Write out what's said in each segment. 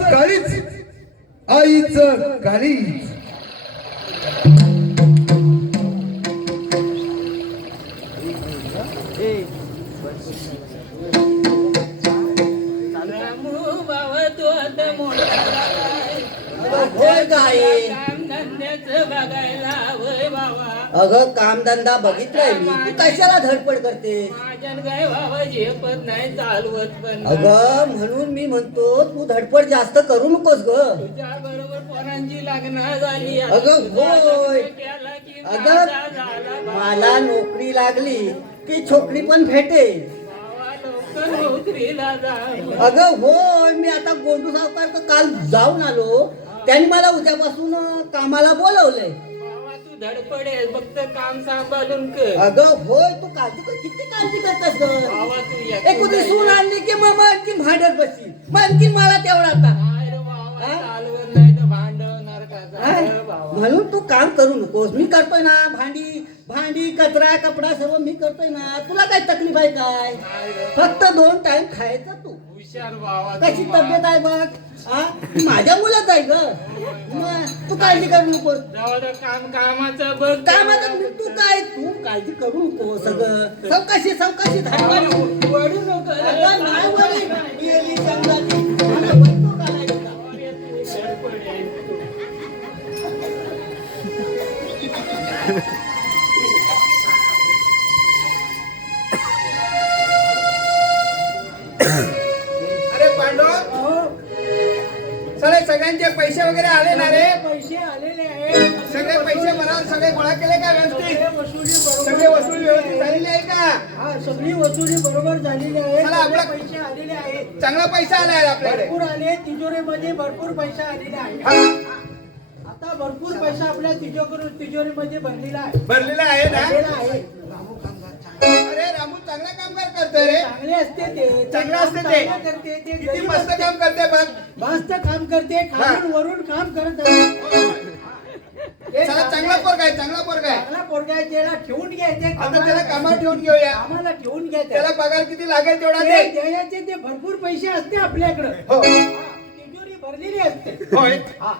काळीच आईचं काळीच. अगं कामधंदा बघितलाय मी, तू कशाला धडपड करते? काय बाबा झेपत नाही, चालवत पण नाही. अगं म्हणून मी म्हणतो तू धडपड जास्त करू नकोस ग. तुझ्या बरोबर पोरांची लग्न झाली. अगं होय. केला की अगं माझा झाला मला नोकरी लागली की छोकरी पण भेटे. बाबा, लवकर नोकरीला जा. अगं होय, मी आता गोंडू सावकार काल जाऊन आलो. त्यांनी मला उद्यापासून कामाला बोलवलंय. बाबा, तू धडपड आहे, फक्त काम सांभाळून कर. अगं होय, तू काळजी कर, किती काळजी करतेस ग. बाबा, तू एकुदी सून आणली की मग आणखी भांडत बसली, मग आणखी मला तेवढा आता. काय रे बाबा, चालवत नाही तर भांडवणार का? काय? बाबा, म्हणून तू काम करू नकोस. मी करतोय ना, भांडी कचरा कपडा सर्व मी करतोय ना. तुला काय तकलीफ आहे काय? फक्त 2 टाइम खायचं तू. हुशार बाबा. कशी तब्येत आहे बघ. माझ्या मुलात आहे ग. मग तू काळजी करू नकोस. जाऊ दे, काम कामाचं बघ. कामाचं तू काळजी करू नको. सगळं चौकशी धाडवाडी वळू नको. अगं नाही वळी. गेली संगाती. मला वैतो घालायचा. धडपड आहे. अरे पांडव, चला सगळ्यांचे पैसे वगैरे आले ना रे? पैसे आलेले आहेत. सगळे पैसे मला सगळे गोळा केले का व्यवस्थित? वसुली बरोबर सगळे वसूल व्यवस्थित झालेली आहे का? हा, सगळी वसुली बरोबर झालेली आहे. चला, आपला- सगळे पैसे आलेले आहेत. चांगला पैसा आला आहे आपल्याकडे. भरपूर आले. तिजोरीमध्ये भरपूर पैसा आलेला आहे. हा, आता भरपूर पैसा आपल्या तिजोरीमध्ये भरलेला आहे. भरलेला आहे ना? भरलेला आहे. अरे रामू चांगला कामगार करतोय रे. चांगले असते ते. चांगलं असते ते. चांगलं करते ते. किती गरीब मस्त असते. काम करते बघ. मस्त काम करते. खालून वरून काम करत आहे. हे चला, चांगला पोरगा आहे, चांगला पोरगा आहे. चांगला पोरगा आहे. त्याला ठेवून घ्यायचे. आता त्याला कामावर ठेवून घेऊया. आम्हाला ठेवून घ्यायचं. त्याला पगार किती लागेल तेवढा दे. द्यायचे ते भरपूर पैसे असते आपल्याकडे. हो. तिजोरी भरलेली असते. होय. हा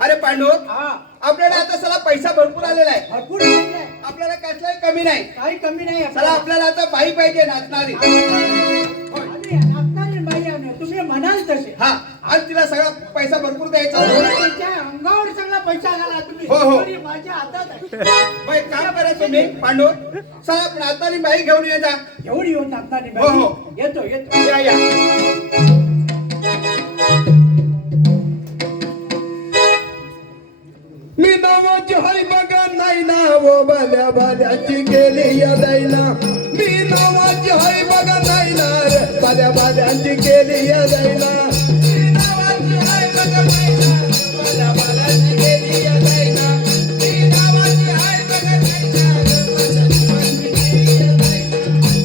अरे पांडू, हा आपल्याला आता चला पैसा भरपूर आलेला आहे. भरपूर आलेलं आहे. आपल्याला कसलाही कमी नाही. काही कमी नाही चला, आपल्याला आता बाई पाहिजे नाचणारी. आम्ही नाचणारी बाई आणू. तुम्ही म्हणाल तसे. हा, आज तिला सगळा पैसा भरपूर द्यायचा. त्यांच्या अंगावर सगळा पैसा घाला तुम्ही. हो, हो. तिजोरी माझ्या हातात आहे. बाई, काम करा तुम्ही पांडू. चला, आपण नाचणारी बाई घेऊन ये जा. एवढी येऊन नाचणारी हो, बाई. हो. येतो येतो. या या. मी नावाची हाय बघा नाही ना वो बाल्या बाल्याची गेली या जाईना. मी नावाची हाय बघा नाही ना रे बाल्या बाल्याची गेली या जाईना. मी नावाची हाय बघा नाही ना बाल्या बाल्याची गेली या जाईना. मी नावाची हाय बघा नाही ना रे बाल्या बाल्याची गेली या जाईना.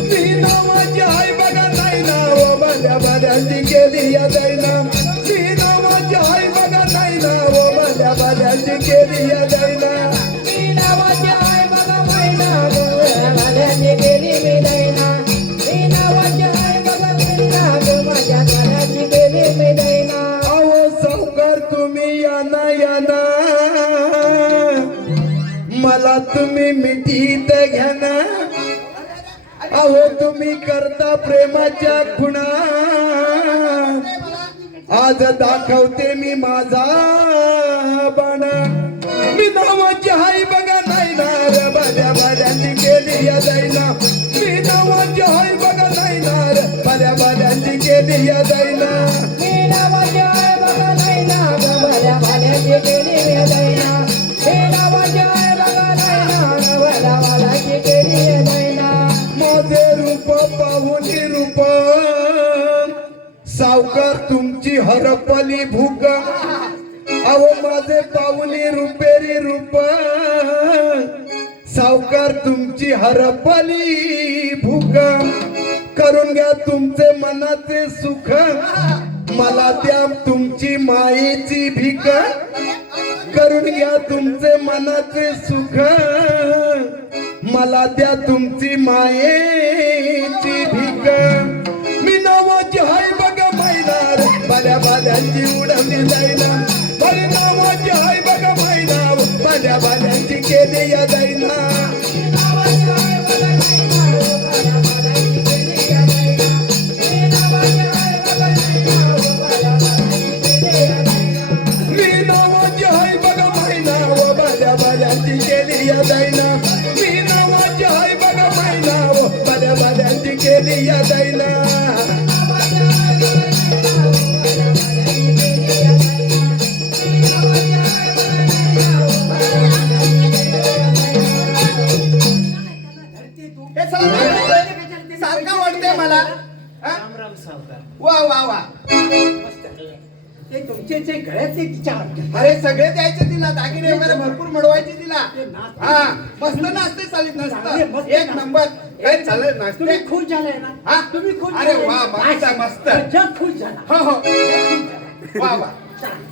मी नावाची हाय बघा नाही ना वो बाल्या बाल्याची गेली या जाईना. मी नावाची हाय बघा नाही ना वो बाल्या बाल्याची गेली या जाईना. मी नावाची हाय बघा नाही ना वो बाल्या बाल्याची गेली मी जाईना. मी नावाची हाय बघा नाही ना वो बाल्या बाल्याची गेली मी जाईना. अहो सावकार तुम्ही याना याना मला तुम्ही मिठीत घ्या ना. अहो तुम्ही करता प्रेमाच्या खुणा. आज दाखवते मी माझा बाणा. मी नावाची हाय बघा नाही ना रे बाल्या बाल्याची गेली या जाईना. मी नावाची हाय बघा नाही ना रे बाल्या बाल्याची गेली या जाईना. मी नावाची हाय बघा नाही ना रे बाल्या बाल्याची गेली या जाईना. मी नावाची हाय बघा नाही ना रे बाल्या बाल्याची गेली या जाईना. माझे रूप पाहुनी रूप सावकार तुमची हरपली भूक. अहो माझे पाहुणे रुपेरी रूप सावकार तुमची हरपली भूक. करून घ्या तुमचे मनाचे सुख. मला द्या तुमची मायेची भीक. करून घ्या तुमचे मनाचे सुख. मला द्या तुमची मायेची भीक. मी नावाची हाय बघा मैदार बाल्या बाल्यांची उडवली जाईना बरी नावाची हाय बघा मैना बाल्या बाल्यांची केली या जाईना मी नावाची हाय बघा मैना व बाल्या बाल्यांची केली या जाईना मी नावाची हाय बघा मैना व बाल्या बाल्यांची केली या जाईना हे साला वाटतंय, सारखा वाटतंय मला हा? राम सावकार वा वा वा ते तुमचे जे गळ्यातले तिच्या वाटतं. अरे सगळे द्यायचे तिला दागिने वगैरे भरपूर मिळवायचे तिला ते नाचते. हा मस्त नाचते चालीत चांगले, नसतं मस्त एक नाचते. नंबर काय चालेल नाचते तुम्ही खुश झालाय ना हा? तुम्ही खुश अरे झालाय वा, ना? मस्त, मस्त. जग खुश झाला हो हो जग खुश झाला. वा वा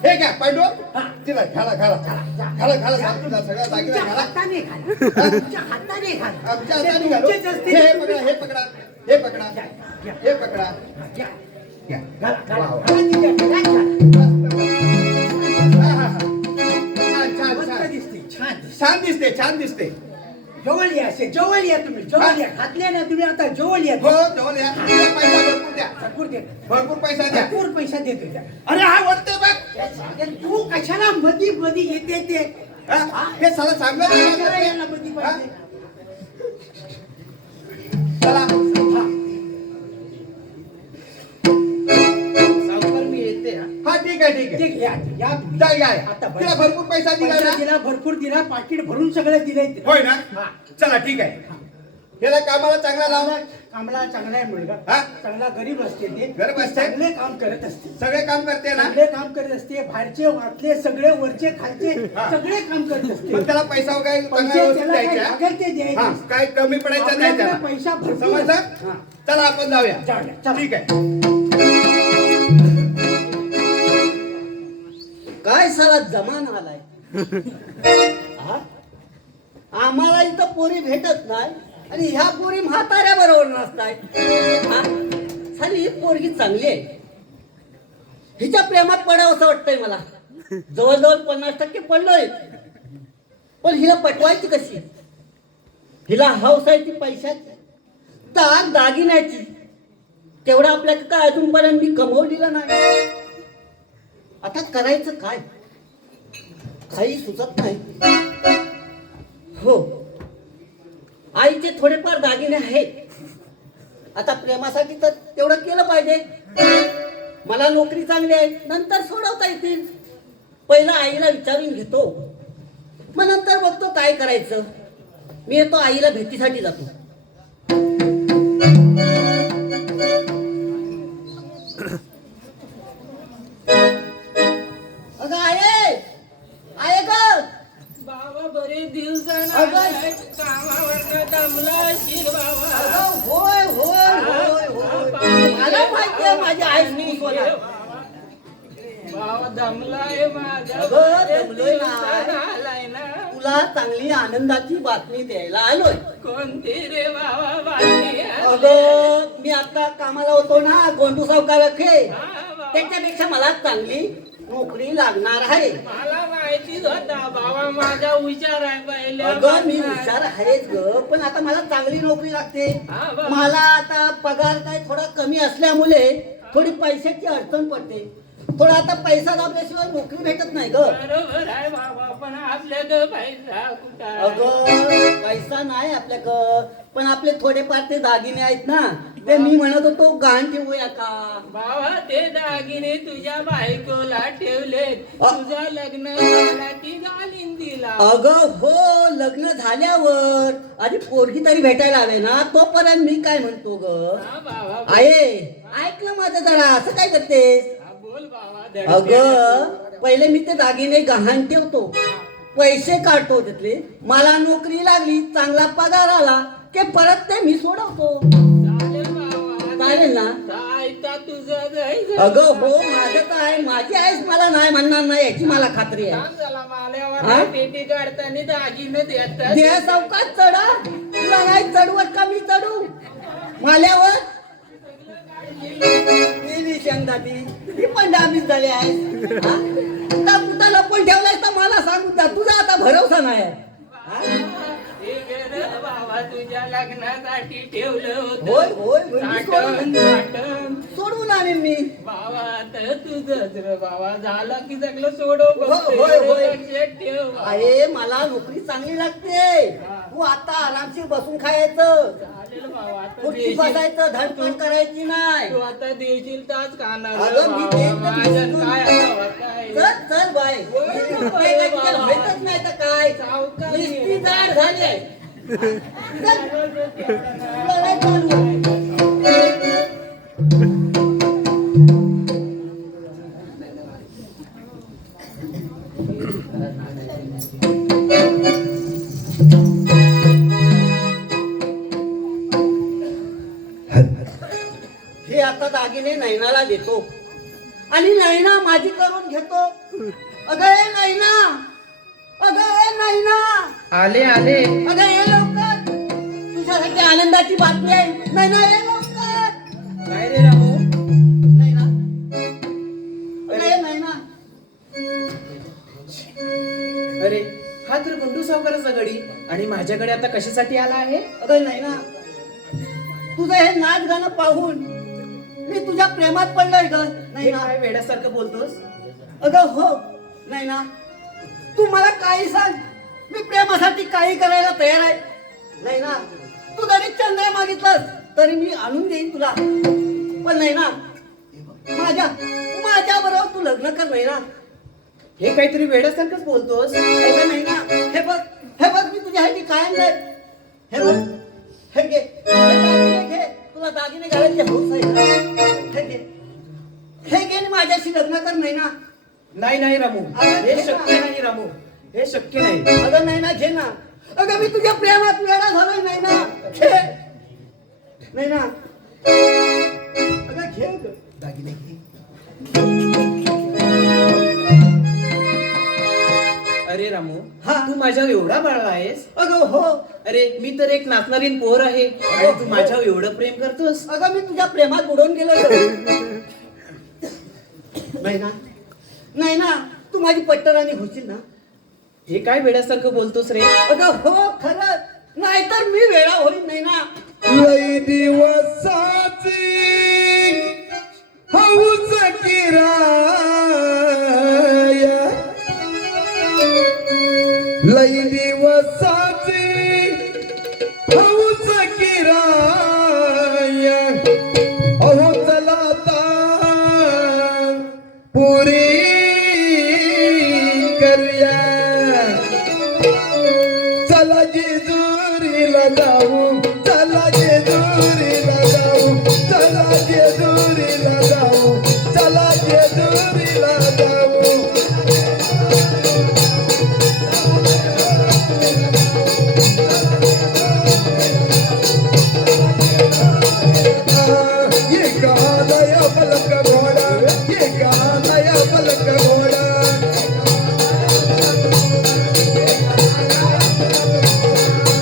हे काय पांडू हा. तिला घाला घाला घाला घाला सांग तिला सगळ्या दागिने तुमच्या घाला हाताने घाला तुमच्या हाताने घाला आमच्या ते हाताने घालू तुमचेच असतील. हे पकडा हे पकडा हे पकडा घ्या, घ्या. हे पकडा घ्या. घ्या. घाला, घाला. वा, वा. घाला तिच्या गळ्यात घाला. हा, हा, हा. छान छान मस्त छान दिसते छान दिसते. छान दिसते छान दिसते जवळ या असे जवळ या तुम्ही जवळ या घातले ना तुम्ही आता जवळ या हो जवळ या तिला पैसा भरपूर द्या भरपूर दे भरपूर पैसा द्या भरपूर पैसा देतो त्या. अरे हा वाटतंय बघ अरे तू कशाला मधी मधी येते ते हा? हे साला सांगत कशाला यायला मधी पाहिजे चला सावकार मी येते हा. हा ठीक आहे ठीक ते आहे घ्या या तुम्ही. जा या आता तिला भरपूर पैसा दिला पैसा ना दिला भरपूर दिला पाकिट भरून सगळं दिलंय तिला. होय ना हा. चला ठीक आहे याला कामाला चांगला लावला कामला चांगला आहे मुलगा हा? चांगला गरीब असते ते गरीब असते? चांगले काम करत असते सगळे काम करते ना चांगले काम करत असते बाहेरचे वाटले सगळे वरचे खालचे हा. सगळे काम करत असते पण त्याला पैसा वगैरे चांगला पैसे व्यवस्थित त्याला काय द्यायचा लागेल ते द्यायचे. हा काय कमी पडायचं नाही आपल्याकडे त्याला पैसा भरपूर समजलं आहे. हा. चला आपण जाऊया जाऊया, चला. ठीक आहे काय साला जमान आलाय हा? आम्हाला इथं पोरी भेटत नाही आणि ह्या पोरी म्हाताऱ्या बरोबर नसताय हा? साली ही पोरगी चांगली आहे हिच्या प्रेमात पडावं असं वाटतंय मला जवळजवळ 50% पडलोय पण हिला पटवायची कशी हिला हौस आहे ती पैशाची दाग दागिन्याची तेवढं आपल्याकडे काय अजूनपर्यंत मी कमवलेलं नाही आता करायचं काय काही सुचत नाही हो आईचे थोडेफार दागिने आहेत आता प्रेमासाठी तर तेवढं केलं पाहिजे मला नोकरी चांगली आहे नंतर सोडवता येतील पहिलं आईला विचारून घेतो मग नंतर बघतो काय करायचं मी येतो आईला भेटीसाठी जातो अगं आहे ग बाबा बरेच दिवसानं अगं. आलाय. कामावरनं दमला असशील बाबा अगं, होय होय होय होय मला माहितीये माझी आई मी बाबा दमलाय माझा अगं, बरेच दमलोय ना. दिवसानं आलाय ना तुला चांगली आनंदाची बातमी द्यायला आलोय कोणती रे बाबा बातमी आहे? अगं मी आता कामाला होतो ना गोंडू सावकार खे हा, बाबा. त्याच्यापेक्षा मला चांगली नोकरी लागणार आहे मला माहितीच होता बाबा माझा हुशार आहे पहिल्या अगं मी हुशार आहेच ग पण आता मला चांगली नोकरी लागते हा, बाबा. मला आता पगार काय थोडा कमी असल्यामुळे थोडी पैशाची अडचण पडते थोडा आता पैसा दाबल्याशिवाय नोकरी भेटत नाही ग बरोबर आहे बाबा पण आपल्याकडं पैसा कुठं आहे? अगं पैसा नाही आपल्याकडं पण आपले थोडेफार ते दागिने आहेत ना ते मी म्हणत होतो गहाण ठेवूया का बाबा ते दागिने तुझ्या बायकोला ठेवलेत अ. तुझं लग्न झाला की घालीन दिला अगं हो लग्न झाल्यावर आधी पोरगी तरी भेटायला हवे ना तोपर्यंत मी काय म्हणतो ग हा बाबा आहे ऐकलं माझं जरा असं काय करतेस हा, बोल बाबा अगं पहिले मी ते दागिने गहाण ठेवतो पैसे काढतो त्यातले मला नोकरी लागली चांगला पगार आला की परत ते मी सोडवतो चालेल बाबा चालेल ना काय तर तुझं जायचं अगं हो माझं काय माझी आईस मला नाही म्हणणार नाही याची मला खात्री आहे काम झाला हा? माल्यावर पेटी काढताना दागिने देतात देह चौकात चढा तुला नाही चढवत का मी चढू माल्यावर गेली शेंगदाती किती पण डामीज झाले आहेस हा? आता कुठं लपून ठेवलाय तर मला सांगून जा, तुझा आता भरोसा नाही आहे. हा? हे घर बाबा तुझ्या लग्नासाठी ठेवलं होय होतं. होय म्हणजे साठण साठण सोडून आणेन मी. बाबा तर तुझंच रे बाबा, झालं की सगळं सोडव फक्त होय, एवढं होय. लक्षात ठेव बाबा. अरे मला नोकरी चांगली लागते. तू आता आरामशीर बसून खायचं, चालेल बाबा, आता खुर्ची देशील. बसायचं, धडपड करायची नाही. तू आता देशील ताच खाणार अगं, मी बाबा. देईन तर माझ्यात तू- काय आता होत आहे? चल चल बाय. होय, ते होय, काय तुला बाबा. भेटत नाही तर काय सावकाश नुसती ये. जाड झाली आहे. चल, तुला नाही चालू. हे आता दागिने नैनाला देतो आणि नैना माझी करून घेतो. अगं ए नैना, अगं ए नैना, आले आले. अगं ये लवकर, तुझ्यासाठी आनंदाची बातमी आहे. नैना ये लवकर. काय रे रामू? नैना, अगं ए नैना. अरे हा तर गुंडू सावकाराचा गडी आणि माझ्याकडे आता कशासाठी आला आहे? अगं नैना, तुझं हे नाच गाणं पाहून मी तुझ्या प्रेमात पडलोय ग हे नैना. काय वेड्यासारखं बोलतोस? अगं हो नैना, तू मला काही सांग, मी प्रेमासाठी काही करायला तयार आहे. नैना, तू जरी चंद्र मागितलंस तरी मी आणून देईन तुला. पण नैना, माझ्या बरोबर तू लग्न कर नैना. हे काहीतरी वेड्यासारखंच बोलतोस. अगं नैना, हे बघ मी तुझ्यासाठी काय आणलंय. हे बघ, हे घे, हे दागिने घे. तुला दागिने घालायची हौस आहे ना? हे घे, हे घे आणि माझ्याशी लग्न कर नैना. नाही नाही रामू, अगं, हे घे शक्य ना. नाही रामू, हे शक्य नाही. अगं नैना घे ना. अगं मी तुझ्या प्रेमात वेडा झालोय नैना. घे नैना, अगं घे गं. दागिने घे. अरे रामू, हा. तू माझ्यावर एवढा बाळला आहेस? अगं हो, अरे मी तर एक नाचणारी पोर आहे आणि तू माझ्यावर एवढं प्रेम करतोस? अगं मी तुझ्या प्रेमात बुडून गेलो गं. नैना, नैना, तू माझी पट्टराणी होशील ना? हे काय वेड्यासारखं बोलतोस रे? अगं हो खरंच, नाहीतर मी वेडा होईल नैना. लई दिवसाची हौस किराया, लई दिवसाची हौस किराया. अहो चला आता पुरी करूया, चला जेजुरीला जाऊ, चला जेजुरीला जाऊ, चला जेजुरीला जाऊ, चला जेजुरीला जाऊ. ये कहानया पलक घोड़ा, ये कहानया पलक घोड़ा.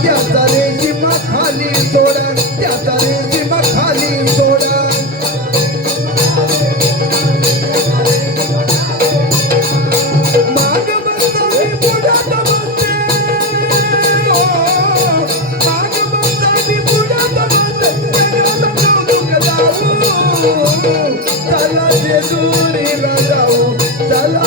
त्याचा रेशीम खाली सोडा, त्याचा रेशीम खाली सोडा. माग बसतानी पुढ्यात बसते, हो. माग बसतानी पुढ्यात बसते, जगाला कौतुक जाऊ. चला जेजुरीला जाऊ, चला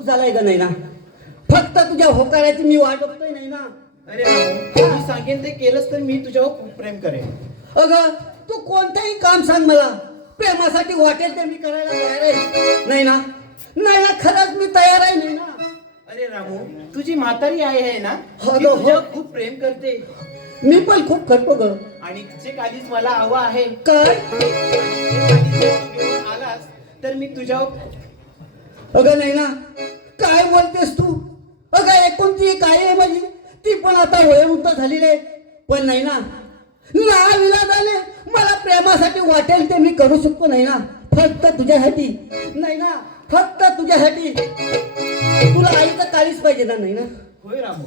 खूप झालाय का नाही ना? फक्त तुझ्या होकाराची मी वाट बघतोय नाही ना? अरे रामू, तू सांगेन ते केलंस तर मी तुझ्यावर खूप प्रेम करेन. अगं तू कोणतंही काम सांग मला, प्रेमासाठी वाटेल ते मी करायला तयार आहे. नाही ना? नाही ना, खरंच मी तयार आहे नाही ना? अरे रामू, तुझी म्हातारी आई आहे ना, हो ती ना, हो. तुझ्यावर खूप प्रेम करते मी पण खूप करतो ग. आणि तिचे कालीज मला हवं आहे. काय? ते कालीज जर तू घेऊन आलास तर मी तुझ्यावर. अगं नाही ना, काय बोलतेस तू? अगं एकूण ती काय आहे माझी, ती पण आता वयोवृद्ध झालेली आहे. पण नाही ना, नाविलाजाने मला प्रेमासाठी वाटेल ते मी करू शकतो नाही ना, फक्त तुझ्यासाठी. नाही ना, फक्त तुझ्यासाठी. तुला आईचं काळीच पाहिजे ना? नाही ना? होय रामू.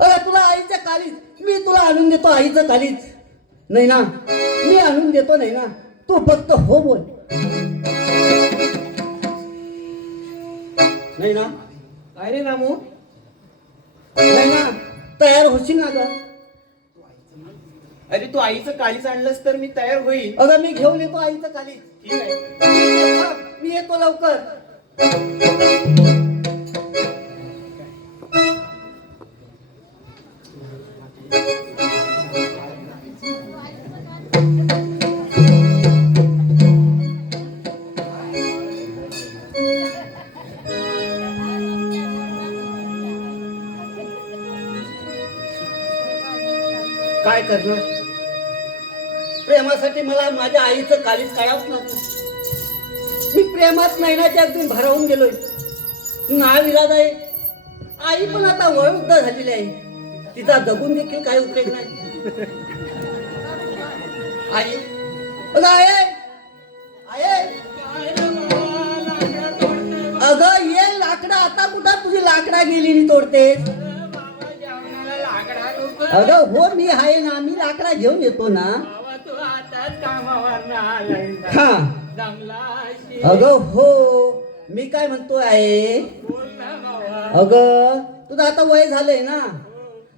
अरे तुला आईचं काळीच मी तुला आणून देतो, आईचं काळीच. नाही ना, मी आणून देतो नाही ना, तू फक्त हो बोल. नाही ना? अरे रामू, नाही ना, तयार होशील ना ग? अरे तू आईचं काळीज आणलंस तर मी तयार होईल. अगं मी घेऊन येतो आईचं काळीच. ठीक आहे. मी येतो लवकर. काय करणार? प्रेमासाठी मला माझ्या आईचं काळीच काढावंच लागलं. मी प्रेमात नाही ना, त्या अगदी भरावून गेलोय. नाविलाज आहे. आई पण आता वयोवृद्ध झालेली आहे, तिचा जगून देखील काही उपयोग नाही. आई, अगं आहे, आहे. काय रे बाबा, लाकडं तोडतोय. अगं ये लाकडं, आता कुठं तुझी लाकडा गेली नी तोडतेस? बाबा जेवणाला लाकडा नको. अगं हो, मी आहे ना, मी लाकडा घेऊन येतो ना. बाबा तू आताच कामावर आलाय ना. हा. दमला अशी. अगं हो, मी काय म्हणतो आहे, बोल ना बाबा. अगं तुझं आता वय झालंय ना,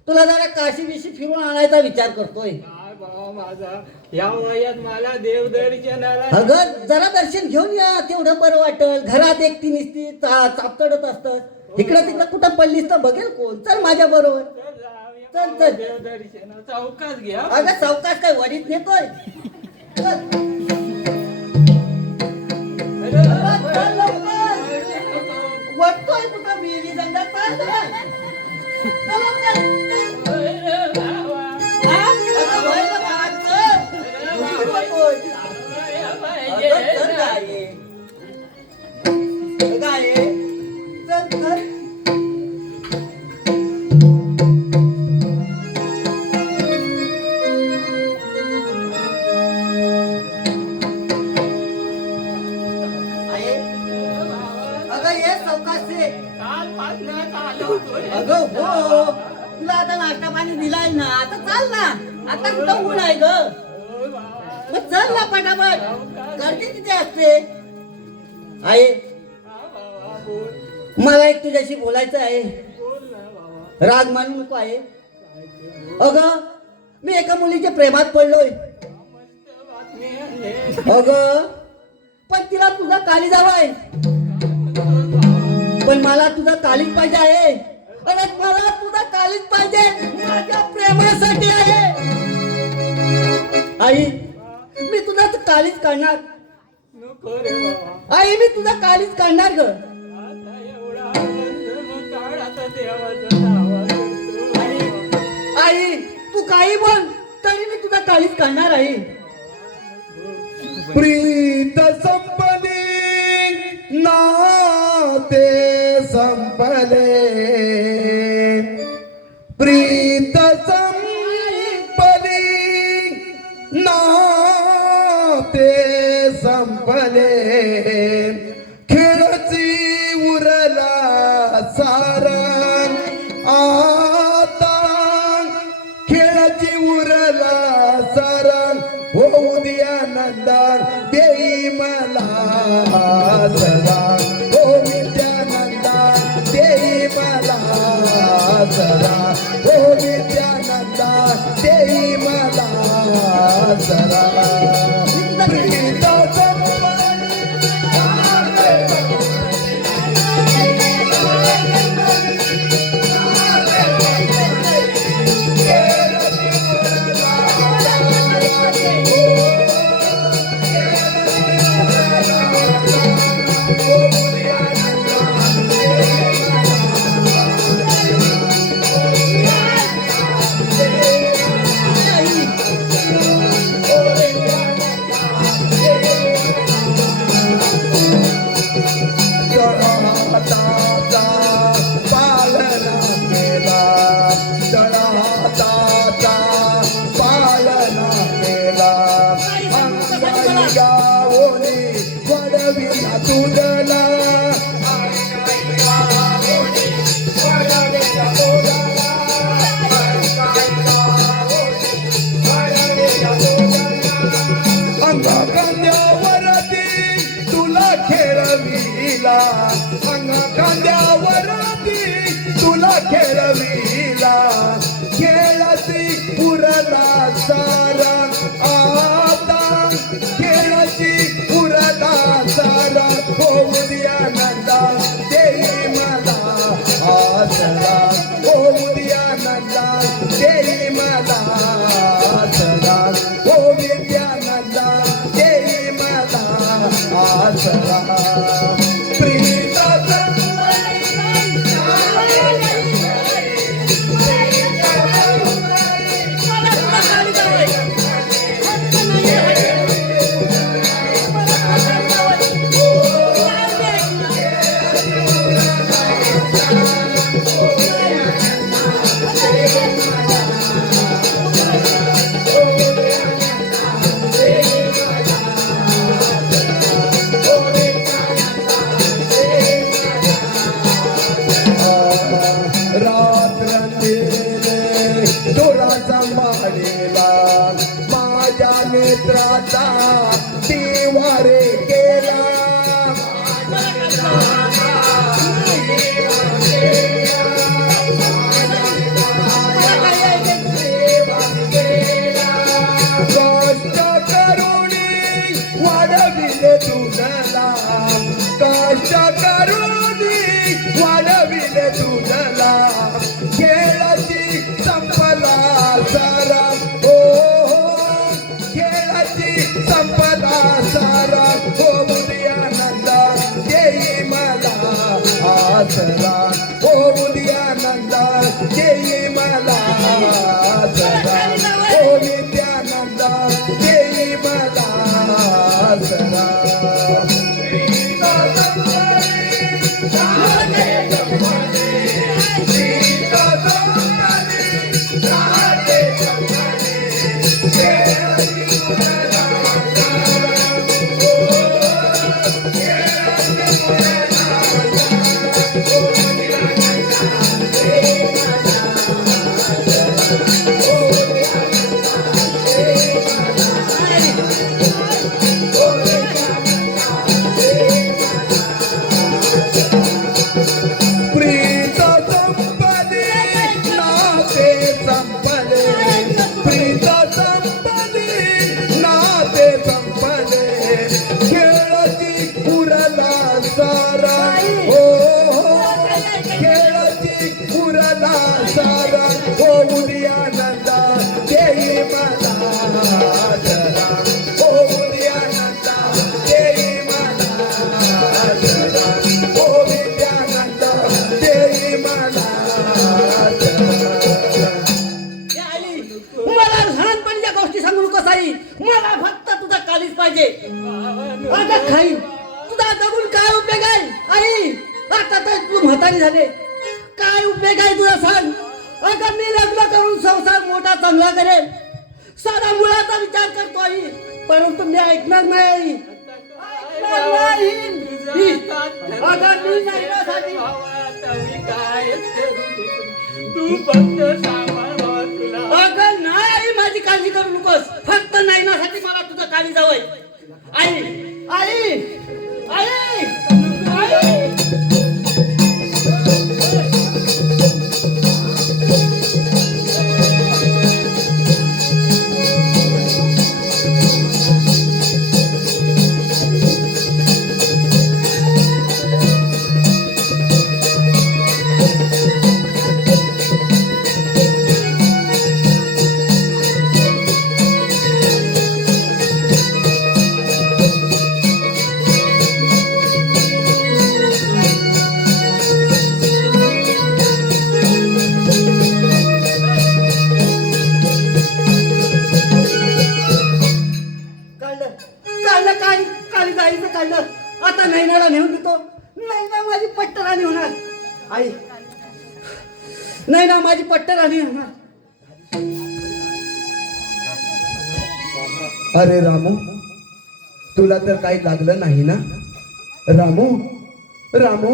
तुला जरा काशी बिशी फिरून आणायचा विचार करतोय. काय बाबा माझा या वयात मला देवदर्शनाला. अगं जरा दर्शन घेऊन या, तेवढं बरं वाटल. घरात एकटी निसती चापतडत असत, इकडं तिकडं कुठं पडलीस तर बघेल कोण. चल माझ्या बरोबर. चल जाऊया चल, बाबा, चल. देवदर्शन चौकात घ्या. अगं चौकात काय वडीत नेतोय? चल. अरे चल लवकर. वटतोय कुठं बिली जंगा? चल चल. चल लवकर. अरे बाबा. हा? अगं वय ना बाळा, चल. उशीर होतोय. जाऊया अगं पाहिजे चल ना. गाये. गाये. चल चल. आहे. अगं ये चौकाशी. कालपासनं चालवतोय. अगं हो, तुला आता नाश्ता पाणी दिलाय ना, आता चाल ना. आता कुठं ऊन आहे ग? ओ बाबा. मग चल ना पटापट. गर्दी किती असते? आहे, हा बाबा बोल. मला एक तुझ्याशी बोलायचं आहे. बोल ना बाबा. राग मानू नको आहे. अगं मी एका मुलीच्या प्रेमात पडलोय. मस्त बातमी आणली. अगं पण तिला तुझा काळीज हवाय. पण मला तुझा काळीज पाहिजे आहे. अरे मला तुझा काळीज पाहिजे, माझ्या प्रेमासाठी आहे. आई, मी तुझा काळीज काढणार. नको रे बाबा. आई, मी तुझा काळीज काढणार ग. आता एवढा आनंद मग काढ आता देवाचा दावा करतो. आई, आई तू काही बोल तरी मी तुझा काळीज काढणार आहे. प्रीत संपली नाते संपले, प्रीत संपली नाते संपले, खेळची उरला सारा आता, खेळची उरला सारा होऊ द्या नंदा देई मला सदा, हो विद्यानंदा देई मला सदा, हो विद्यानंदा देई मला सदा. प्रीत रात्रंदिने डोळाचा माडेला माझ्या नेत्राचा दिवारे केला कष्ट करुणी वाढविले तुझला कष्ट करुणी वाढविले तुझला खेळाची संपला सारा हो खेळाची संपला सारा हो आनंदा देई मला आसरा हो आनंदा देई मला आसरा हो नित्यानंदा देई मला आसरा प्रीत संपले नाते संपले प्रीत संपले नाते संपले खेळाची उरला सारा हो खेळाची उरला सारा हो आनंदा देई मला आसरा हो आनंदा देई मला आसरा हो नित्यानंदा देई मला आसरा ए आई, मला लहानपणीच्या गोष्टी सांगू नकोस आई. मला फक्त तुझा कालीच पाहिजे. आता खाई तुझा जगून काय उपयोग आहे आई? आता तर तू म्हातारी झाले, काय उपयोग आहे तुझा सांग? अगं मी लग्न करून संसार मोठा चांगला करेल, साधा मुळाचा विचार करतो आई, परंतु मी ऐकणार नाही. ऐकणार नाही. अगं मी नैनासाठी तू फक्त सांभाळ बाबा तुला. अगं नाही आई, माझी काळजी करू नकोस. फक्त नैनासाठी मला तुझं काळजी जावंय. आई आई आई आई काळी जायचं काढलं. आता नैनाला नेऊन देतो. नैना माझी पट्टराणी होणार. आई नैना माझी पट्टराणी होणार. अरे रामू, तुला तर काही लागलं नाही ना? रामू रामू,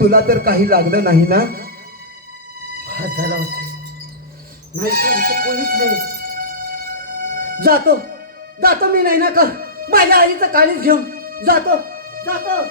तुला तर काही लागलं नाही ना? हात झाला होता. नाही तर इथं कोणीच नाही. जातो जातो मी नैना का माझ्या आईचं काळीच घेऊन जातो जातो.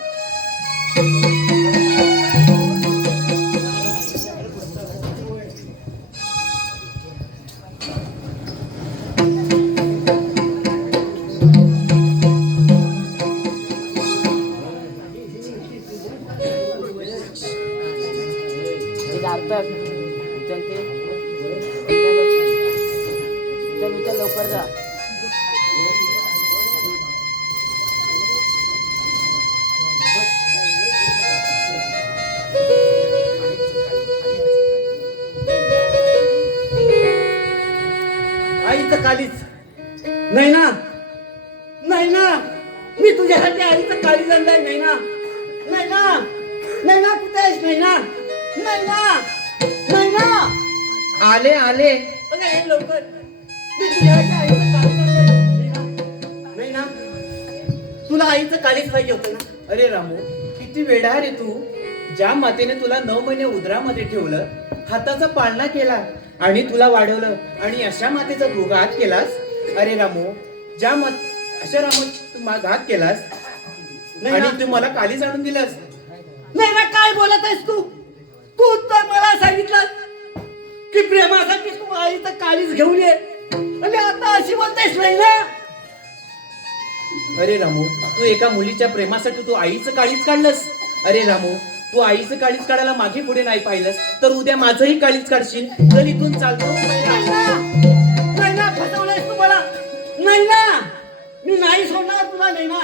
लवकर जा. आईचं काळीच. नैना नैना, मी तुझ्यासाठी आईचं काळीज आणलंय. नैना नैना नैना, कुठे आहेस नैना? नैना नैना, आले आले. अगं ये लवकर. मी तुझ्यासाठी आईचं काळीज आणलंय. नैना, तुला आईचं काळीज पाहिजे होतं ना? अरे रामू, किती वेडा रे तू. ज्या मातेने तुला 9 महिने उदरामध्ये ठेवलं, हाताचा पाळणा केला आणि तुला वाढवलं आणि अशा मातेचा तू घात केलास. अरे रामू, अशा रामू तू घात केलास आणि तू मला कालीच आणून दिलास. नाही ना, काय बोलत आहेस तू? तू तर मला सांगितलं की प्रेमासाठी तू आईचं काळीच घेऊन ये आणि आता अशी बोलतेस नाही ना. अरे रामू, तू एका मुलीच्या प्रेमासाठी तू आईचं काळीच काढलंस. अरे रामू, तू आईचं काळीच काढायला मागे पुढे नाही पाहिलंस तर उद्या माझंही काळीच काढशील. तर इथून चालतो. नाही ना, फसवलंयस तू मला. नाही ना, मी नाही सोडणार तुला. नाही ना,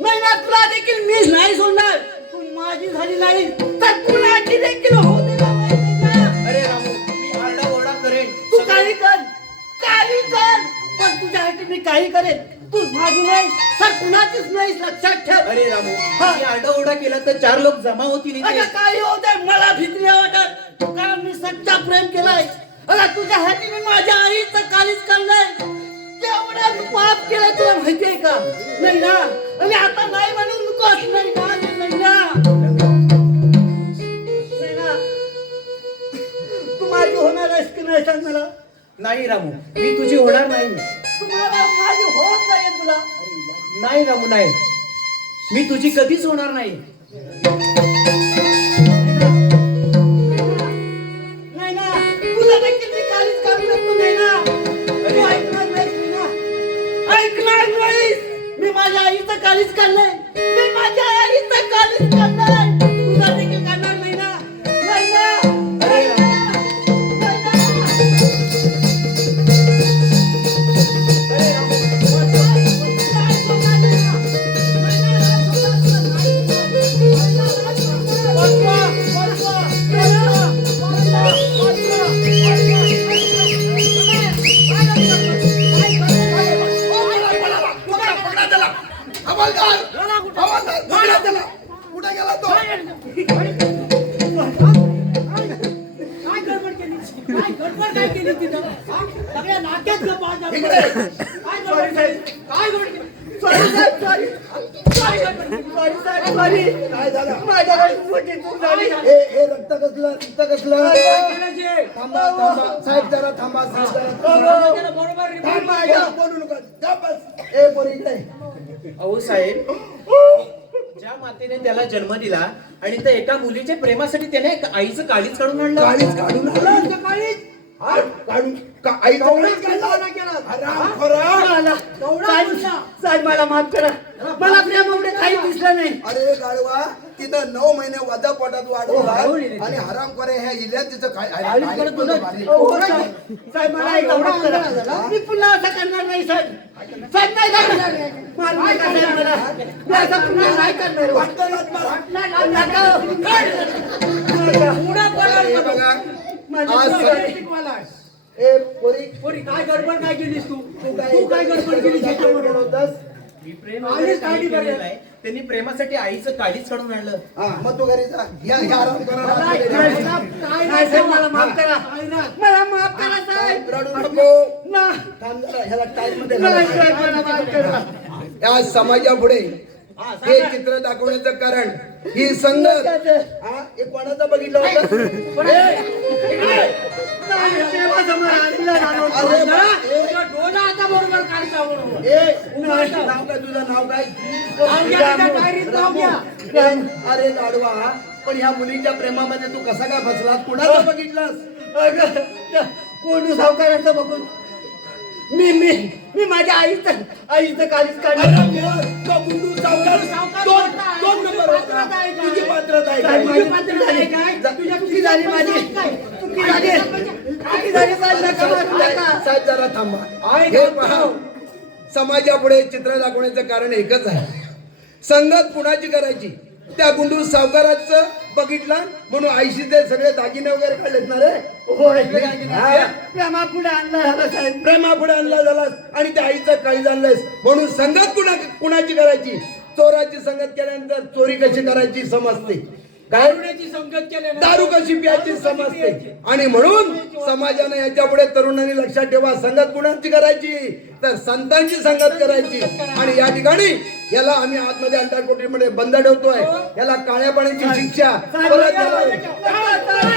नाही ना, तुला देखील मी नाही सोडणार. तू माझी झाली नाही तर कुणाची देखील होऊ देणार नाही. अरे रामू, मी आरडा ओरडा करेन. तू काही कर, काही कर, पण तुझ्यासाठी मी काही करेन. तू माझी नाही तर कुणाचीच नाही, लक्षात ठेव. अरे रामू, मी आरडा ओरडा केला तर 4 लोक जमा होतील इथे. अगं काही होते, मला भीती नाही वाटत, कारण मी सच्चा प्रेम केलाय. अगं तुझ्यासाठी मी माझ्या आईचं काळीच करलंय. तेवढं पाप केलं तुला माहितीये का? नाही ना, आणि आता नाही म्हणून नकोस. नाही ना, नाही ना, नाही ना. तू माझी होणार आहेस की नाही सांग मला. नाही रामू, मी तुझी होणार नाही. तुम्हाला माझी होत नाही तुला. नाही रामू, नाही, मी तुझी कधीच होणार नाही. नाही ना, तुला देखील मी काळीच काढू शकतो. नाही ना, तू ऐकणार नाहीस ना, ऐकणार नाहीस. मी माझ्या आईचं काळीच काढलंय. मी माझ्या आईचं काळीच काढलंय. तुला देखील काढणार नाही ना. नाही ना, नाही ना, नाही ना. कुठे गेला तो? काय गडबड केली? काय गडबड काय केली तिथं? हा? सगळ्या नाक्यात गप्पा झाल्या. इकडे. काय गडबड केली? काय गडबड केली? सॉरी साहेब, सॉरी. सॉरी साहेब, सॉरी. काय झालं? माझ्याकडे मोठी चूक झाली. हे रक्त कसलं? रक्त कसलं? काय केलं जे? थांबा थांबा साहेब, जरा थांबा. साहेब जरा काय केलं? बरोबर रिपोर्ट थांबा. मागा. बोलू नका. जा बस. ए पोरी इकडे. अहो साहेब, ज्या मातेने त्याला जन्म दिला आणि त्या एका मुलीच्या प्रेमासाठी त्याने एक आईचं काळीच काढून आणलं. काळीच काढून आला. काळीच? हा? काढून आईचं काळीच काढलं? केलं. हरामखोरा. साहेब मला माफ करा. मला प्रेमामुळे काही दिसलं नाही. अरे गाडवा, तिथं 9 महिने वजा पोटात वाढवला आणि हरामखोरे ह्या इल्यात तिचं काय हो, साहेब मला एक माफ करा. मी पुन्हा असं करणार नाही साहेब. साहेब नाही करणार. माफ नका साहेब मला. मी असं पुन्हा नाही करणार. पुढं पळाल हे का बघा, माझ्या आज प्लास्टिक वाला आहे. ए पोरी, पोरी, काय गडबड काय केलीस तू? तू काय गडबड केली त्याच्याबरोबर? होतास? मी प्रेम वगैरे काही केलेलं नाही. त्यांनी प्रेमासाठी आईचं काळीच काढून आणलं. हा, मग तू घरी जा. या हरामखोराला काय नाही साहेब मला माफ करा. मला माफ करा साहेब. रडू नको. ना. थांब जरा, ह्याला टाईम मध्ये नाही घाला. साहेब मला माफ करा. या समाजापुढे हे चित्र दाखवण्याचं कारण ही संगत. हा, हे कोणाचं बघितलं होतं? नाही, प्रेमासमोर आणलं झालं. अरे बा, ए, डोला आता बरोबर काढता बरोबर. नाव काय तुझं? नाव काय? नाव घ्या, त्या डायरीत नाव घ्या. अरे गाडवा, पण ह्या मुलीच्या प्रेमामध्ये तू कसा काय फसलास? कुणाचं बघितलंस? अगं, त्या कोंडू सावकाराचं बघून मी माझ्या आईचं काळीच काढलं. दोन नंबर होता. तुझी पात्रता आहे साहेब, काय? माझी पात्रता आहे काय? चुकी झाली माझी. चुकी झाली. चुकी झाली साहेब. नका मारू नका. साहेब जरा थांबा. हे पहा, समाजापुढे चित्र दाखवण्याचं कारण एकच आहे. संगत कुणाची करायची? त्या गुंडू सावकाराचं बघितलं म्हणून आईशी ते सगळे दागिने वगैरे काढलेत ना रे. होय. हा. प्रेमापुढे आणलं झालं साहेब. प्रेमापुढे आणला झालास आणि त्या आईचं काही झालंयस म्हणून संगत कुणाची करायची? चोराची संगत केल्यानंतर चोरी कशी करायची समजते. काय दारुण्याची संगत केल्यानं दारू कशी प्यायची दारू कशी समजते प्यायची. आणि म्हणून समाजाने याच्या पुढे तरुणांनी लक्षात ठेवा संगत कुणाची करायची तर संतांची संगत करायची आणि या ठिकाणी याला आम्ही आतमध्ये अंतरकोटीमध्ये बंद ठेवतोय याला काळ्या पाण्याची शिक्षा परत याला-